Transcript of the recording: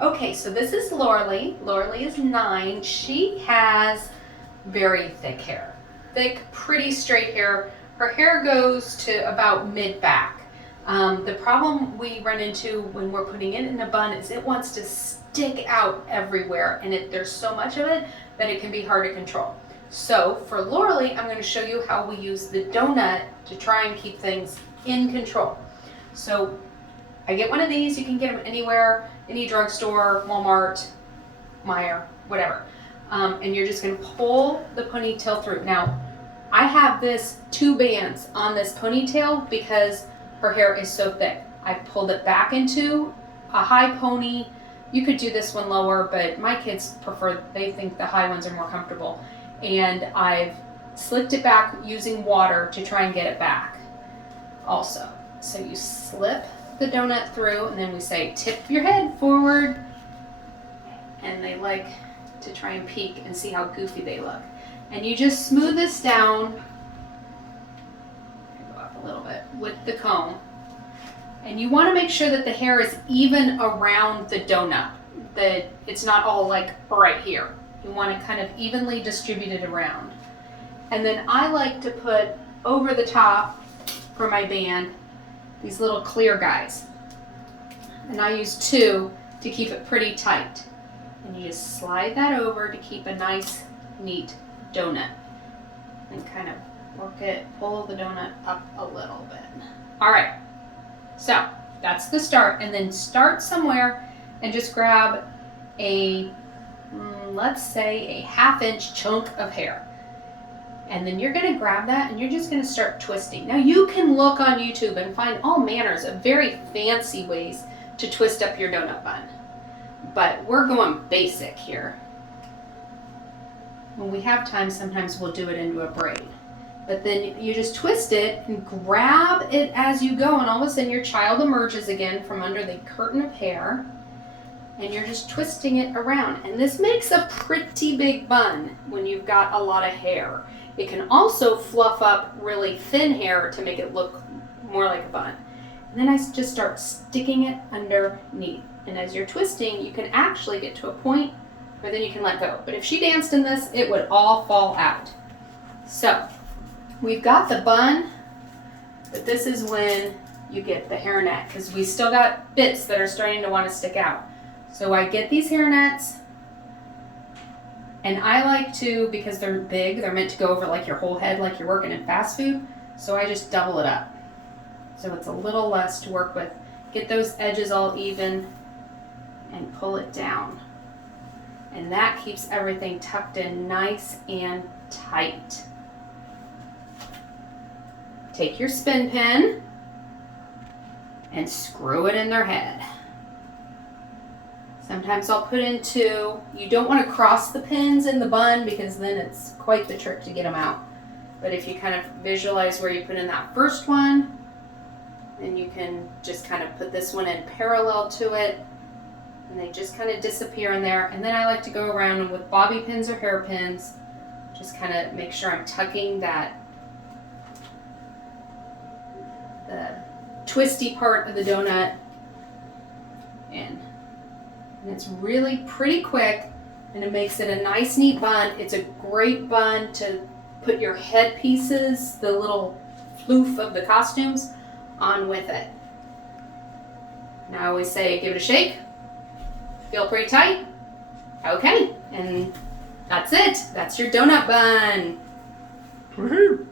Okay, so this is Lorelei. Lorelei is 9. She has very thick hair. Thick, pretty straight hair. Her hair goes to about mid-back. The problem we run into when we're putting it in a bun is it wants to stick out everywhere, and there's so much of it that it can be hard to control. So for Lorelei, I'm going to show you how we use the donut to try and keep things in control. So I get one of these. You can get them anywhere, any drugstore, Walmart, Meijer, whatever. And you're just going to pull the ponytail through. Now, I have this 2 bands on this ponytail because her hair is so thick. I pulled it back into a high pony. You could do this one lower, but my kids they think the high ones are more comfortable. And I've slicked it back using water to try and get it back also. So you slip the donut through, and then we say tip your head forward, and they like to try and peek and see how goofy they look. And you just smooth this down, go up a little bit with the comb, and you want to make sure that the hair is even around the donut, that it's not all like right here. You want it kind of evenly distributed around. And then I like to put over the top for my band these little clear guys. And I use 2 to keep it pretty tight. And you just slide that over to keep a nice, neat donut. And kind of work it, pull the donut up a little bit. All right, so that's the start. And then start somewhere and just grab let's say a 1/2 inch chunk of hair. And then you're going to grab that and you're just going to start twisting. Now you can look on YouTube and find all manners of very fancy ways to twist up your donut bun. But we're going basic here. When we have time, sometimes we'll do it into a braid. But then you just twist it and grab it as you go, and all of a sudden your child emerges again from under the curtain of hair, and you're just twisting it around. And this makes a pretty big bun when you've got a lot of hair. It can also fluff up really thin hair to make it look more like a bun. And then I just start sticking it underneath. And as you're twisting, you can actually get to a point where then you can let go. But if she danced in this, it would all fall out. So we've got the bun, but this is when you get the hairnet, because we still got bits that are starting to want to stick out. So I get these hairnets, and I like to, because they're big, they're meant to go over like your whole head like you're working in fast food, so I just double it up. So it's a little less to work with. Get those edges all even and pull it down. And that keeps everything tucked in nice and tight. Take your spin pin and screw it in their head. Sometimes I'll put in 2. You don't want to cross the pins in the bun because then it's quite the trick to get them out. But if you kind of visualize where you put in that first one, then you can just kind of put this one in parallel to it, and they just kind of disappear in there. And then I like to go around and with bobby pins or hairpins, just kind of make sure I'm tucking the twisty part of the donut in. And it's really pretty quick, and it makes it a nice, neat bun. It's a great bun to put your head pieces, the little floof of the costumes, on with it. And I always say, give it a shake. Feel pretty tight? Okay, and that's it. That's your donut bun. Woohoo!